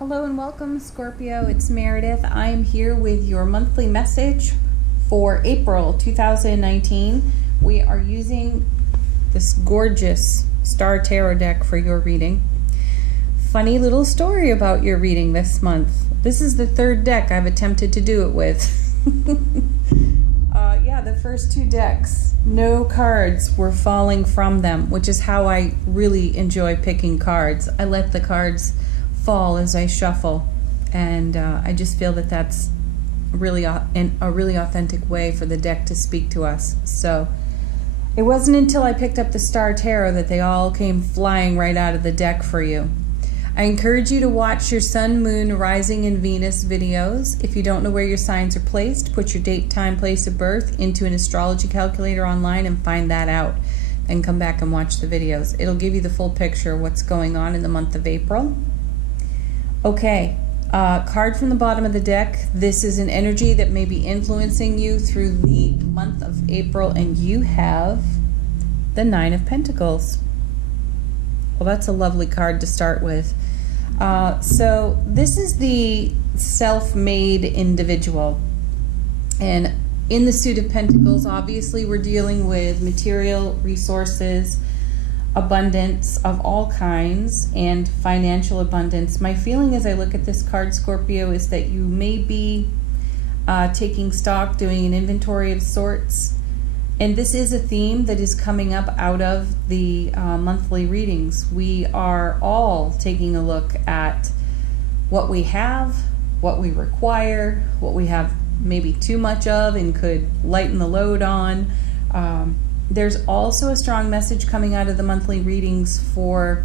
Hello and welcome, Scorpio. It's Meredith. I am here with your monthly message for April 2019. We are using this gorgeous Star Tarot deck for your reading. Funny little story about your reading this month. This is the third deck I've attempted to do it with. The first two decks, no cards were falling from them, which is how I really enjoy picking cards. I let the cards fall as I shuffle, and I just feel that that's really a really authentic way for the deck to speak to us. So it wasn't until I picked up the Star Tarot that they all came flying right out of the deck for you. I encourage you to watch your Sun, Moon, Rising, and Venus videos. If you don't know where your signs are placed, put your date, time, place of birth into an astrology calculator online and find that out. Then come back and watch the videos. It'll give you the full picture of what's going on in the month of April. Okay, card from the bottom of the deck. This is an energy that may be influencing you through the month of April, and you have the Nine of Pentacles. Well, that's a lovely card to start with. So this is the self-made individual. And in the suit of Pentacles, obviously we're dealing with material resources, abundance of all kinds, and financial abundance. My feeling as I look at this card, Scorpio, is that you may be taking stock, doing an inventory of sorts. And this is a theme that is coming up out of the monthly readings. We are all taking a look at what we have, what we require, what we have maybe too much of and could lighten the load on. There's also a strong message coming out of the monthly readings for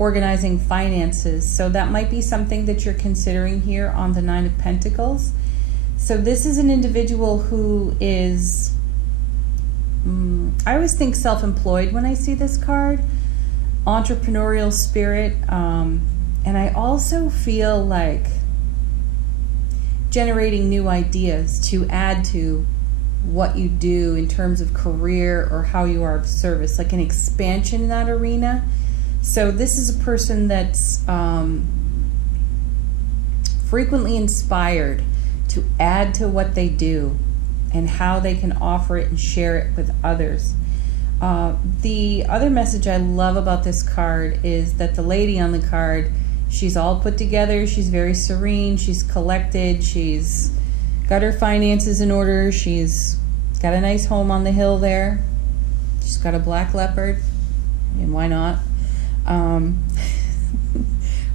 organizing finances. So that might be something that you're considering here on the Nine of Pentacles. So this is an individual who is, I always think self-employed when I see this card, entrepreneurial spirit, and I also feel like generating new ideas to add to what you do in terms of career or how you are of service, like an expansion in that arena. So this is a person that's frequently inspired to add to what they do and how they can offer it and share it with others. The other message I love about this card is that the lady on the card, she's all put together, she's very serene, she's collected, she's got her finances in order, she's got a nice home on the hill there, she's got a black leopard, and why not?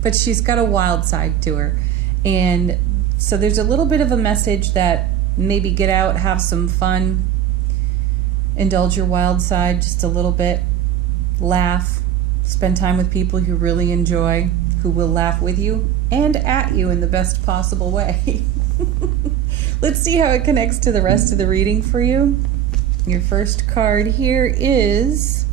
But she's got a wild side to her. And so there's a little bit of a message that maybe get out, have some fun, indulge your wild side just a little bit, laugh, spend time with people you really enjoy, who will laugh with you and at you in the best possible way. Let's see how it connects to the rest of the reading for you. Your first card here is,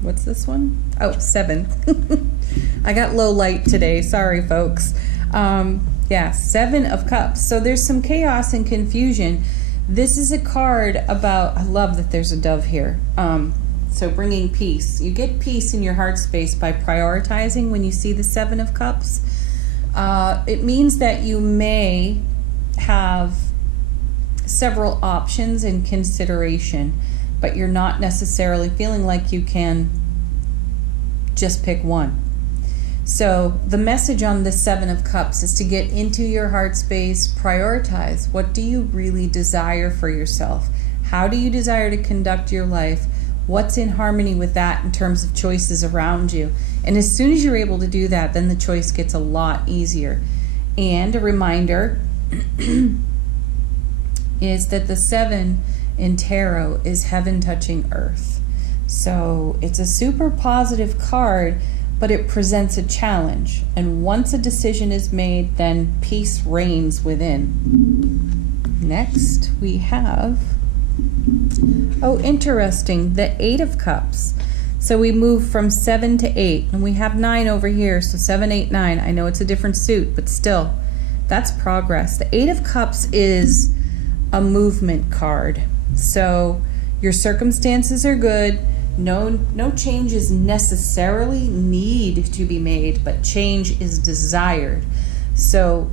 what's this one? Oh, 7. I got low light today, sorry folks. Yeah, 7 of Cups. So there's some chaos and confusion. This is a card about, I love that there's a dove here. So bringing peace. You get peace in your heart space by prioritizing when you see the 7 of Cups. It means that you may have several options in consideration, but you're not necessarily feeling like you can just pick one. So the message on the 7 of Cups is to get into your heart space, prioritize. What do you really desire for yourself? How do you desire to conduct your life? What's in harmony with that in terms of choices around you? And as soon as you're able to do that, then the choice gets a lot easier. And a reminder is that the 7 in tarot is heaven touching earth. So it's a super positive card, but it presents a challenge. And once a decision is made, then peace reigns within. Next, we have, oh, interesting, the 8 of Cups. So we move from 7 to 8, and we have 9 over here, so 7, 8, 9. I know it's a different suit, but still, that's progress. The 8 of Cups is a movement card. So your circumstances are good, No changes necessarily need to be made, but change is desired. So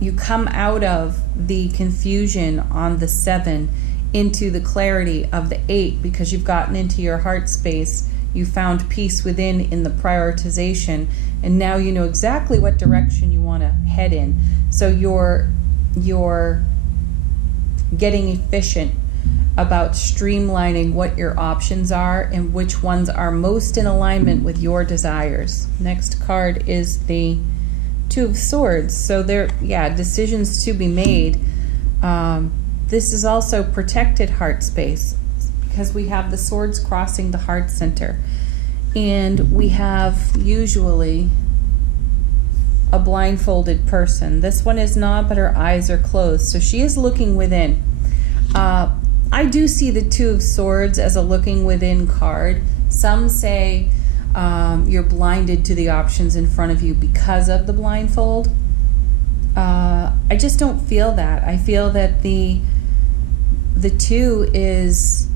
you come out of the confusion on the 7 into the clarity of the 8 because you've gotten into your heart space. You found peace within in the prioritization, and now you know exactly what direction you want to head in. So you're getting efficient about streamlining what your options are and which ones are most in alignment with your desires. Next card is the 2 of Swords. So there, decisions to be made. This is also protected heart space because we have the swords crossing the heart center. And we have usually a blindfolded person. This one is not, but her eyes are closed. So she is looking within. I do see the 2 of Swords as a looking within card. Some say you're blinded to the options in front of you because of the blindfold. I just don't feel that. I feel that the 2 is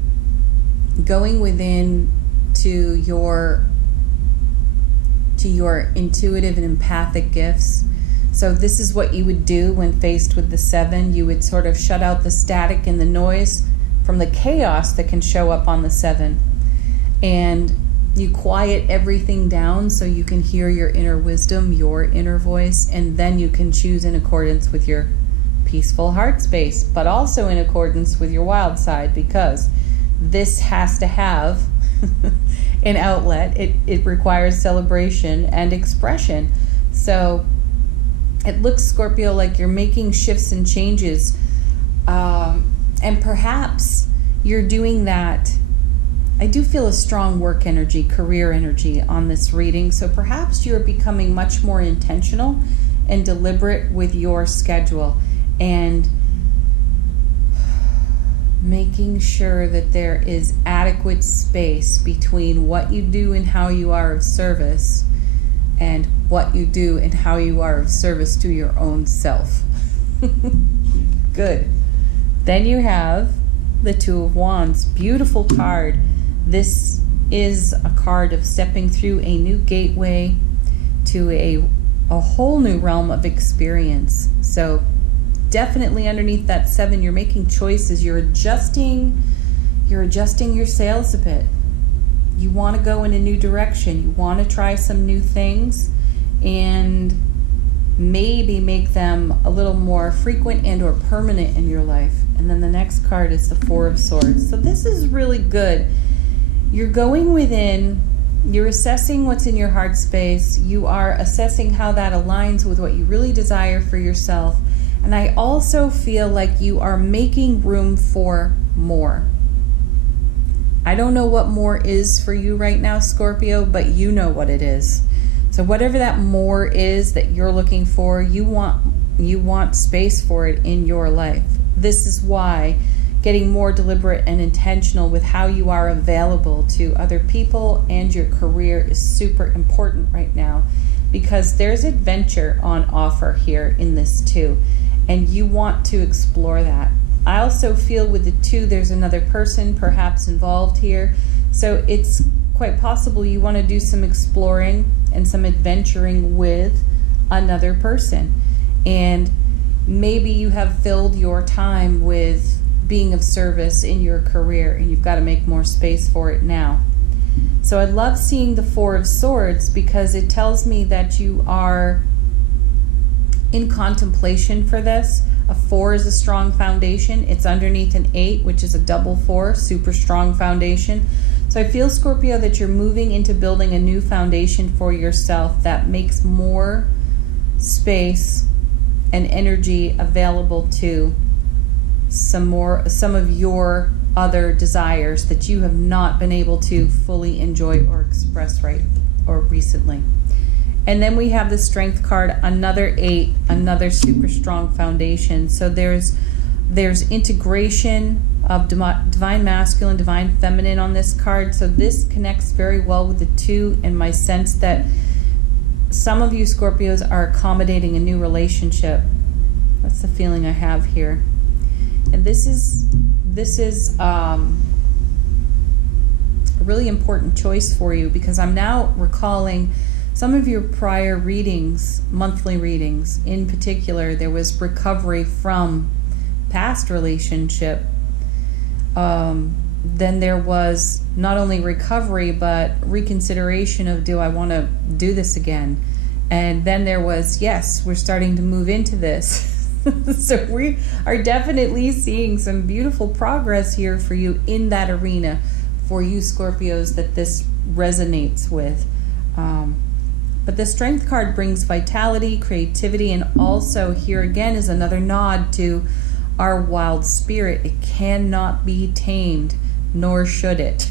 going within to your intuitive and empathic gifts. So this is what you would do when faced with the 7. You would sort of shut out the static and the noise from the chaos that can show up on the 7. And you quiet everything down so you can hear your inner wisdom, your inner voice, and then you can choose in accordance with your peaceful heart space, but also in accordance with your wild side, because this has to have an outlet. It requires celebration and expression. So it looks, Scorpio, like you're making shifts and changes, and perhaps you're doing that. I do feel a strong work energy, career energy on this reading. So perhaps you're becoming much more intentional and deliberate with your schedule and making sure that there is adequate space between what you do and how you are of service and what you do and how you are of service to your own self. Good. Then you have the 2 of Wands. Beautiful card. This is a card of stepping through a new gateway to a whole new realm of experience. So definitely underneath that 7, you're making choices. You're adjusting your sails a bit. You want to go in a new direction. You want to try some new things and maybe make them a little more frequent and or permanent in your life. And then the next card is the 4 of Swords. So this is really good. You're going within, you're assessing what's in your heart space. You are assessing how that aligns with what you really desire for yourself. And I also feel like you are making room for more. I don't know what more is for you right now, Scorpio, but you know what it is. So whatever that more is that you're looking for, you want space for it in your life. This is why getting more deliberate and intentional with how you are available to other people and your career is super important right now, because there's adventure on offer here in this 2, and you want to explore that. I also feel with the 2, there's another person perhaps involved here. So it's quite possible you want to do some exploring and some adventuring with another person. And maybe you have filled your time with being of service in your career and you've got to make more space for it now. So I love seeing the 4 of Swords because it tells me that you are in contemplation for this. A 4 is a strong foundation. It's underneath an 8, which is a double 4, super strong foundation. So I feel, Scorpio, that you're moving into building a new foundation for yourself that makes more space and energy available to some of your other desires that you have not been able to fully enjoy or express right or recently. And then we have the Strength card, another 8, another super strong foundation. So there's integration of divine masculine, divine feminine on this card. So this connects very well with the 2 in my sense that some of you Scorpios are accommodating a new relationship. That's the feeling I have here. And this is a really important choice for you, because I'm now recalling some of your prior readings, monthly readings. In particular, there was recovery from past relationship. Then there was not only recovery, but reconsideration of, do I want to do this again? And then there was, yes, we're starting to move into this. So we are definitely seeing some beautiful progress here for you in that arena, for you Scorpios that this resonates with. But the Strength card brings vitality, creativity, and also here again is another nod to our wild spirit. It cannot be tamed, nor should it.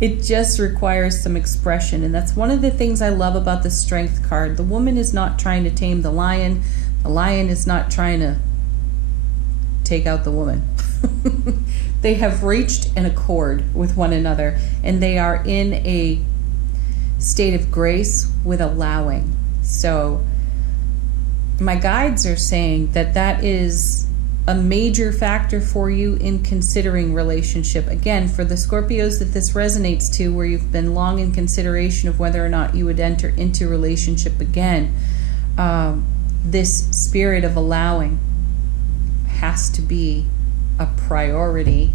It just requires some expression, and that's one of the things I love about the Strength card. The woman is not trying to tame the lion. The lion is not trying to take out the woman. They have reached an accord with one another, and they are in a state of grace with allowing. So my guides are saying that that is a major factor for you in considering relationship. Again, for the Scorpios that this resonates to, where you've been long in consideration of whether or not you would enter into relationship again, this spirit of allowing has to be a priority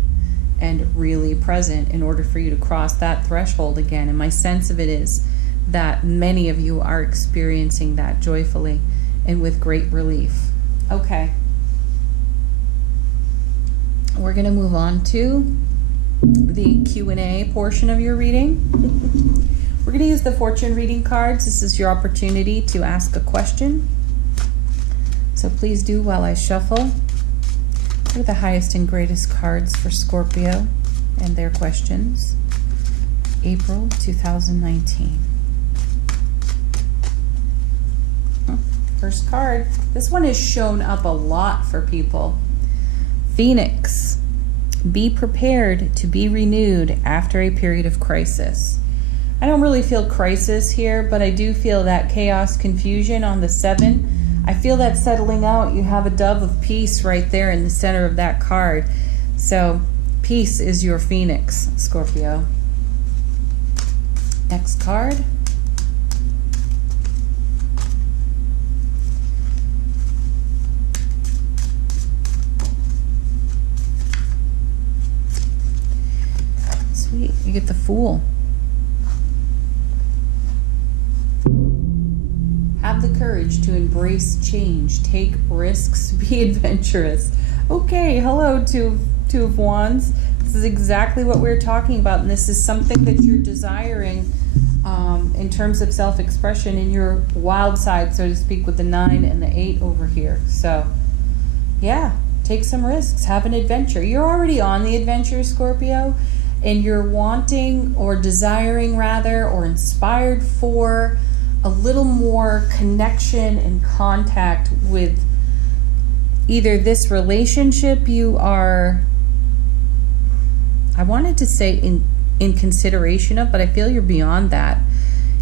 and really present in order for you to cross that threshold again. And my sense of it is that many of you are experiencing that joyfully and with great relief. Okay. We're going to move on to the Q&A portion of your reading. We're going to use the fortune reading cards. This is your opportunity to ask a question. So please do while I shuffle. What are the highest and greatest cards for Scorpio and their questions? April 2019. First card. This one has shown up a lot for people. Phoenix. Be prepared to be renewed after a period of crisis. I don't really feel crisis here, but I do feel that chaos, confusion on the 7. I feel that settling out. You have a dove of peace right there in the center of that card. So peace is your Phoenix, Scorpio. Next card. Sweet, you get the Fool. Have the courage to embrace change, take risks, be adventurous. Okay, hello, Two of Wands. This is exactly what we're talking about, and this is something that you're desiring in terms of self-expression in your wild side, so to speak, with the 9 and the 8 over here. So, yeah, take some risks, have an adventure. You're already on the adventure, Scorpio, and you're wanting or desiring rather, or inspired for a little more connection and contact with either this relationship you are, I wanted to say in consideration of, but I feel you're beyond that.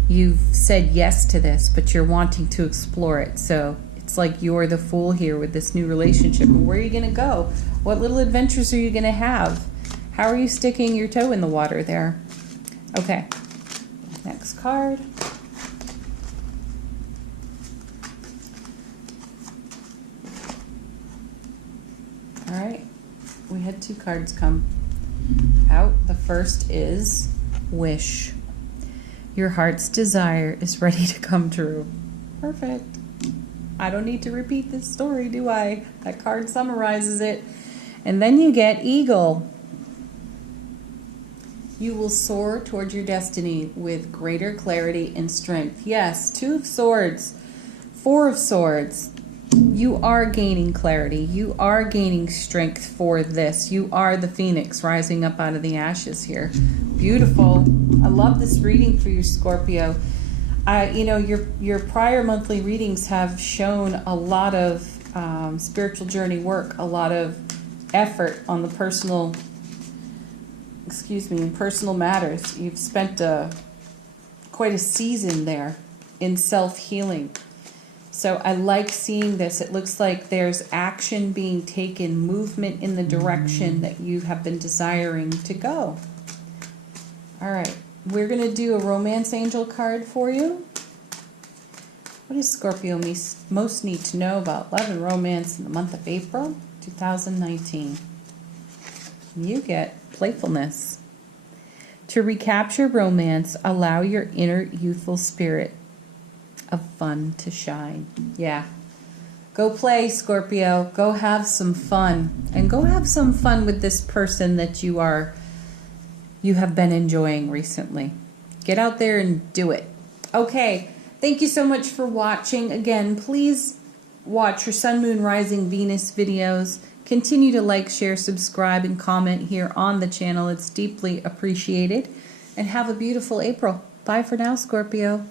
You've said yes to this, but you're wanting to explore it. So it's like you're the Fool here with this new relationship. Where are you going to go? What little adventures are you going to have? How are you sticking your toe in the water there? Okay, next card. All right, we had 2 cards come out. The first is Wish. Your heart's desire is ready to come true. Perfect. I don't need to repeat this story, do I? That card summarizes it. And then you get Eagle. You will soar towards your destiny with greater clarity and strength. Yes, 2 of Swords, 4 of Swords. You are gaining clarity. You are gaining strength for this. You are the Phoenix rising up out of the ashes here. Beautiful. I love this reading for you, Scorpio. You know, your prior monthly readings have shown a lot of spiritual journey work, a lot of effort on the personal, in personal matters. You've spent quite a season there in self-healing. So I like seeing this. It looks like there's action being taken, movement in the direction that you have been desiring to go. All right, we're going to do a romance angel card for you. What does Scorpio most need to know about love and romance in the month of April 2019? You get playfulness. To recapture romance, allow your inner youthful spirit of fun to shine. Yeah. Go play, Scorpio. Go have some fun. And go have some fun with this person that you have been enjoying recently. Get out there and do it. Okay. Thank you so much for watching. Again, please watch your Sun, Moon, Rising, Venus videos. Continue to like, share, subscribe, and comment here on the channel. It's deeply appreciated. And have a beautiful April. Bye for now, Scorpio.